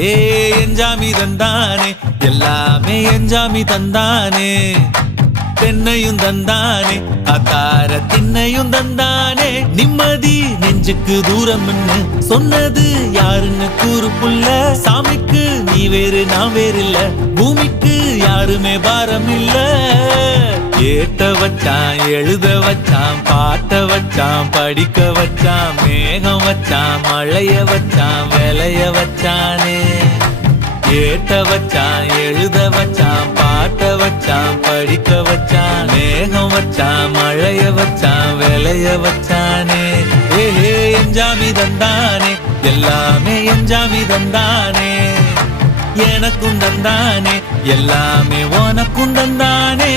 ஏ எஞ்சாமி தந்தானே எல்லாமே எஞ்சாமி தந்தானே. தென்னையும் தந்தானே அத்தார திண்ணையும் தந்தானே. நிம்மதி நெஞ்சுக்கு தூரம்னு சொன்னது யாருன்னு கூறு புள்ள சாமிக்கு நீ வேறு நான் வேறு இல்ல. பூமிக்கு யாருமே பாரம் இல்ல. ஏட்ட வச்சான் எழுத வச்சான் பாட்ட வச்சான் படிக்க வச்சான் மேகம் வச்சான் மழைய வச்சான் விளைய வச்சானே. ஏட்ட வச்சான் எழுத வச்சான் பாட்ட வச்சான் படிக்க வச்சான் மேகம் வச்சான் மழைய வச்சான் விளைய வச்சானே. ஏஹே எஞ்சாமி தந்தானே எல்லாமே எஞ்சாமி தந்தானே எனக்கும் தந்தானே எல்லாமே உனக்கும் தந்தானே